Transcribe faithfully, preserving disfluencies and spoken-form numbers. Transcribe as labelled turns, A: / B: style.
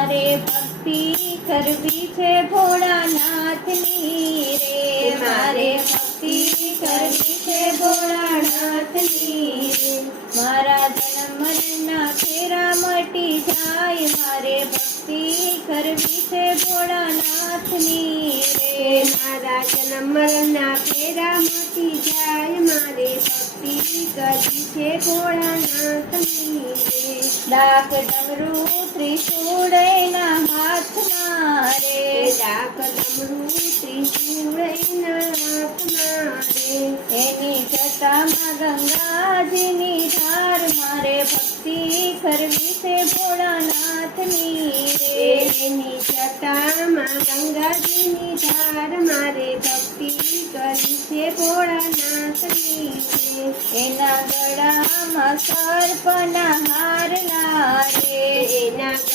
A: મારે ભક્તિ કરવી છે ભોળાનાથની રે મારે ભક્તિ કરવી છે ભોળાનાથની રે મારા જન્મ મરણના ફેરા મટી જાય મારે ભક્તિ કરવી છે ભોળાનાથની રે
B: મારા જન્મ મરણના ફેરા મટી જાય મારે ભક્તિ કરવી છે ભોળાનાથની રે
A: ડાક ડમરૂ ત્રિશૂળ એના હાથમાં રે
B: ડાક ડમરૂ ત્રિશૂળ એના હાથમાં રે
A: એની જટામાં ગંગાજીની ધાર મારે ભક્તિ કરવી છે ભોળાનાથની રે
B: એની જટામાં ગંગાજીની ધાર મારે ભક્તિ કરી છે ભોળાનાથની રે
A: એના ગળામાં સર્પના હાર લારે
B: એના